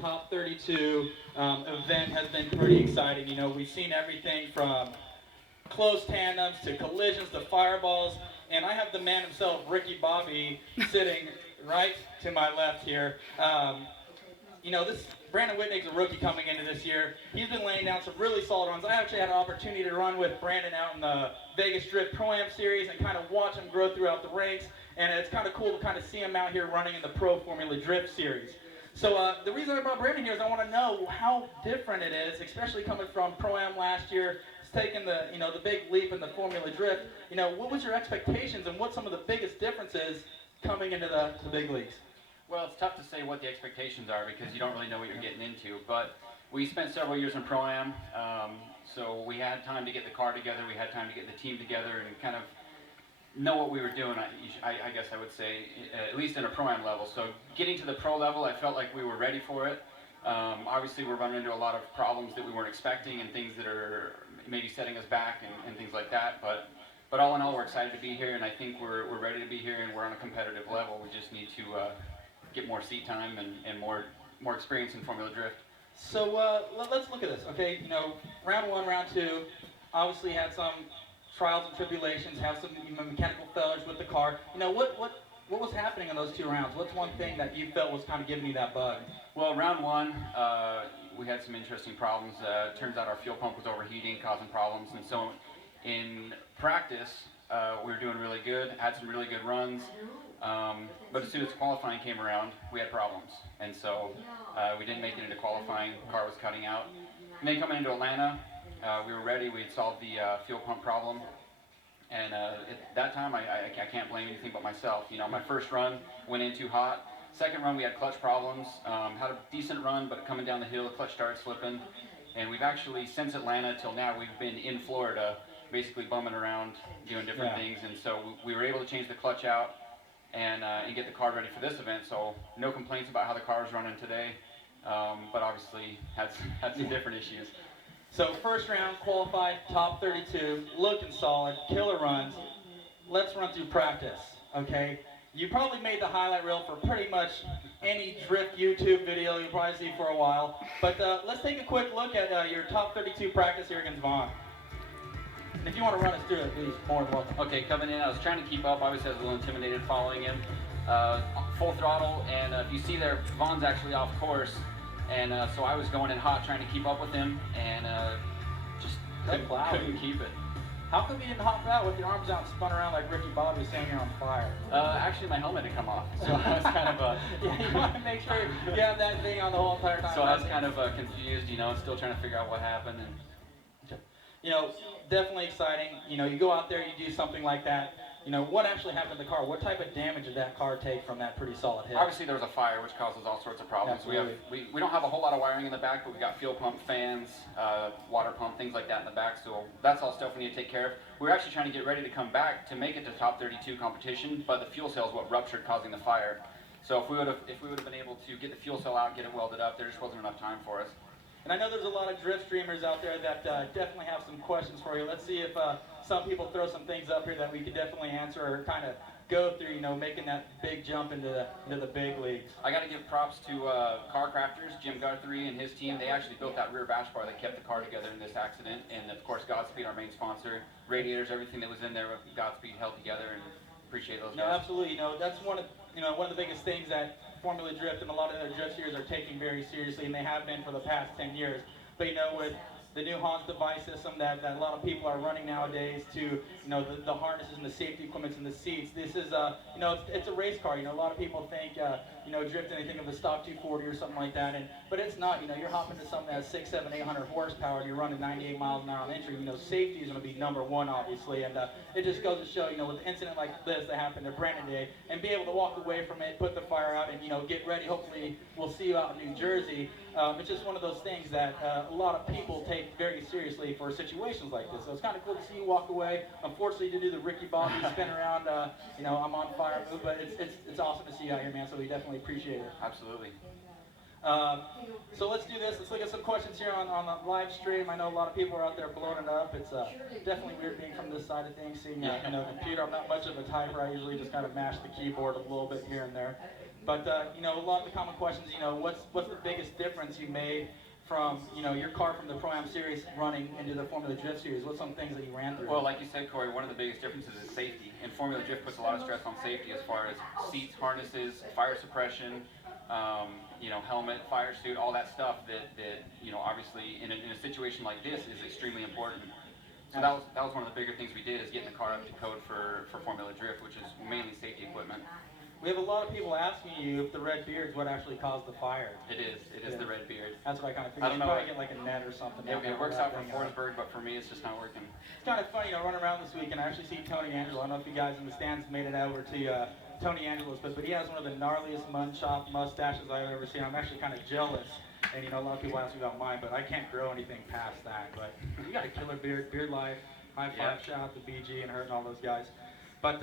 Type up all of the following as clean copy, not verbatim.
top 32 event has been pretty exciting. We've seen everything from close tandems to collisions to fireballs, and I have the man himself, Ricky Bobby, sitting right to my left here. This Brandon Wicknick's a rookie coming into this year. He's been laying down some really solid runs. I actually had an opportunity to run with Brandon out in the Vegas Drift Pro-Am Series and kind of watch him grow throughout the ranks, and it's kind of cool to kind of see him out here running in the Pro Formula Drift Series. So the reason I brought Brandon here is I want to know how different it is, especially coming from Pro-Am last year, taking the big leap in the Formula Drift. What was your expectations and what some of the biggest differences coming into the big leagues? Well, it's tough to say what the expectations are because you don't really know what you're getting into. But we spent several years in Pro-Am, so we had time to get the car together, we had time to get the team together and kind of know what we were doing, I guess I would say, at least in a Pro-Am level. So getting to the Pro level, I felt like we were ready for it. Obviously, we're running into a lot of problems that we weren't expecting and things that are maybe setting us back and things like that. But all in all, we're excited to be here, and I think we're ready to be here, and we're on a competitive level. We just need to get more seat time and more experience in Formula Drift. So let's look at this, okay? Round one, round two, obviously had some trials and tribulations, have some mechanical failures with the car. What was happening in those 2 rounds? What's one thing that you felt was kind of giving you that bug? Well, round one, we had some interesting problems. Turns out our fuel pump was overheating, causing problems, and so in practice, we were doing really good, had some really good runs, but as soon as qualifying came around, we had problems, and so we didn't make it into qualifying. The car was cutting out. And then coming into Atlanta, we were ready. We had solved the fuel pump problem, and at that time, I can't blame anything but myself. My first run went in too hot. Second run, we had clutch problems. Had a decent run, but coming down the hill, the clutch started slipping. And we've actually, since Atlanta till now, we've been in Florida, basically bumming around, doing different things. And so we were able to change the clutch out and get the car ready for this event. So no complaints about how the car is running today, but obviously had some different issues. So first round, qualified, top 32, looking solid, killer runs. Let's run through practice, okay? You probably made the highlight reel for pretty much any drift YouTube video you'll probably see for a while. But let's take a quick look at your top 32 practice here against Vaughn. And if you want to run us through it, please, more than welcome. Okay, coming in, I was trying to keep up. Obviously, I was a little intimidated following him. Full throttle, and if you see there, Vaughn's actually off course. And so I was going in hot trying to keep up with him, and just couldn't keep it. How come you didn't hop out with your arms out and spun around like Ricky Bobby saying you're on fire? Actually, my helmet had come off, so I was kind of yeah, you want to make sure you have that thing on the whole entire time. So I was kind of confused, still trying to figure out what happened. And definitely exciting. You go out there, you do something like that. What actually happened to the car? What type of damage did that car take from that pretty solid hit? Obviously, there was a fire, which causes all sorts of problems. We don't have a whole lot of wiring in the back, but we got fuel pump, fans, water pump, things like that in the back. So that's all stuff we need to take care of. We were actually trying to get ready to come back to make it to top 32 competition, but the fuel cell is what ruptured, causing the fire. So if we would have been able to get the fuel cell out, get it welded up, there just wasn't enough time for us. And I know there's a lot of drift streamers out there that definitely have some questions for you. Let's see if some people throw some things up here that we could definitely answer or kind of go through, making that big jump into the big leagues. I got to give props to Car Crafters, Jim Guthrie and his team. They actually built that rear bash bar that kept the car together in this accident. And of course, Godspeed, our main sponsor, radiators, everything that was in there, Godspeed held together, and appreciate those guys. No, absolutely. That's one of the biggest things that Formula Drift and a lot of other drift series are taking very seriously, and they have been for the past 10 years. But with the new Hans device system that a lot of people are running nowadays to the harnesses and the safety equipment and the seats, this is it's a race car. A lot of people think drifting, they think of the stock 240 or something like that, but it's not. You're hopping to something that's 600, 700, 800 horsepower, and you're running 98 miles an hour on entry. Safety is going to be number one, obviously, and it just goes to show, with an incident like this that happened to Brandon today, and be able to walk away from it, put the fire out, and get ready. Hopefully, we'll see you out in New Jersey. It's just one of those things that a lot of people take very seriously for situations like this. So it's kind of cool to see you walk away. Unfortunately, to do the Ricky Bobby spin around, I'm on fire move, but it's awesome to see you out here, man. So we definitely appreciate it. Absolutely. So let's do this. Let's look at some questions here on the live stream. I know a lot of people are out there blowing it up. It's definitely weird being from this side of things, seeing the computer. I'm not much of a typer. I usually just kind of mash the keyboard a little bit here and there. But you know, a lot of the common questions, you know, what's the biggest difference you made from, you know, your car from the Pro-Am Series running into the Formula Drift Series? What's some things that you ran through? Well, like you said, Corey, one of the biggest differences is safety. And Formula Drift puts a lot of stress on safety as far as seats, harnesses, fire suppression, you know, helmet, fire suit, all that stuff that you know, obviously in a situation like this is extremely important. So that was one of the bigger things we did, is getting the car up to code for Formula Drift, which is mainly safety equipment. We have a lot of people asking you if the red beard's what actually caused the fire. It is the red beard. That's what I kind of figured. I don't know. You probably get like a net or something. It works out for Forsberg, but for me it's just not working. It's kind of funny, you know, running around this week and I actually see Tony Angelo. I don't know if you guys in the stands made it over to Tony Angelo's, but he has one of the gnarliest mud-chop mustaches I've ever seen. I'm actually kind of jealous. And you know, a lot of people ask me about mine, but I can't grow anything past that. But you got a killer beard, beard life. High five, shout out to BG and Hurt and all those guys. But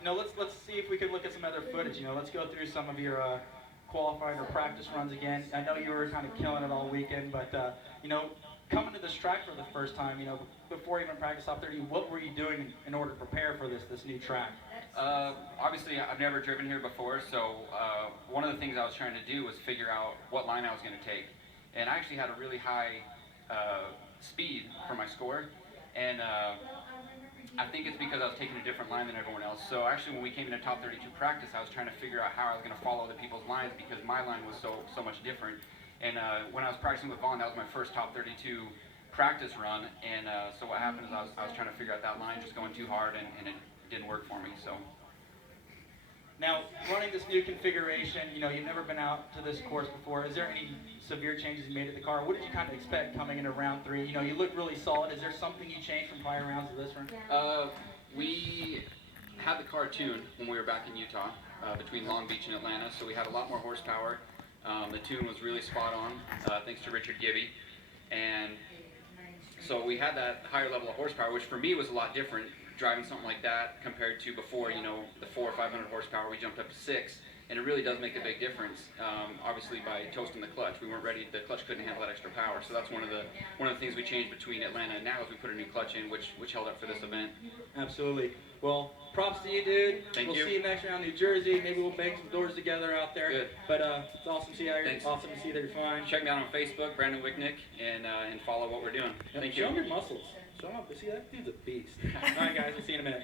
you know, let's see if we could look at some other footage. You know, let's go through some of your qualified or practice runs again. I know you were kind of killing it all weekend, but you know, coming to this track for the first time, you know, before you even practice top 30, what were you doing in order to prepare for this new track? Obviously, I've never driven here before, so one of the things I was trying to do was figure out what line I was going to take. And I actually had a really high speed for my score, and I think it's because I was taking a different line than everyone else. So actually, when we came into top 32 practice, I was trying to figure out how I was going to follow other people's lines, because my line was so much different. And when I was practicing with Vaughn, that was my first top 32 practice run. And so what happened is I was trying to figure out that line, just going too hard, and it didn't work for me. So. Now, running this new configuration, you know, you've never been out to this course before. Is there any severe changes you made to the car? What did you kind of expect coming into round 3? You know, you look really solid. Is there something you changed from prior rounds to this one? We had the car tuned when we were back in Utah, between Long Beach and Atlanta, so we had a lot more horsepower. The tune was really spot on, thanks to Richard Gibby. And so we had that higher level of horsepower, which for me was a lot different, driving something like that compared to before. You know, the 400 or 500 horsepower, we jumped up to 6, and it really does make a big difference. Obviously, by toasting the clutch, we weren't ready. The clutch couldn't handle that extra power, so that's one of the things we changed between Atlanta and now, is we put a new clutch in, which held up for this event. Absolutely. Well, props to you, dude. Thank you. We'll see you next year in New Jersey. Maybe we'll bang some doors together out there. Good. But it's awesome to see you out here. Thanks. Awesome to see that you're fine. Check me out on Facebook, Brandon Wicknick, and follow what we're doing. Yep. Thank Show you. him your muscles. Show him up. See, that dude's a beast. All right, guys. We'll see you in a minute.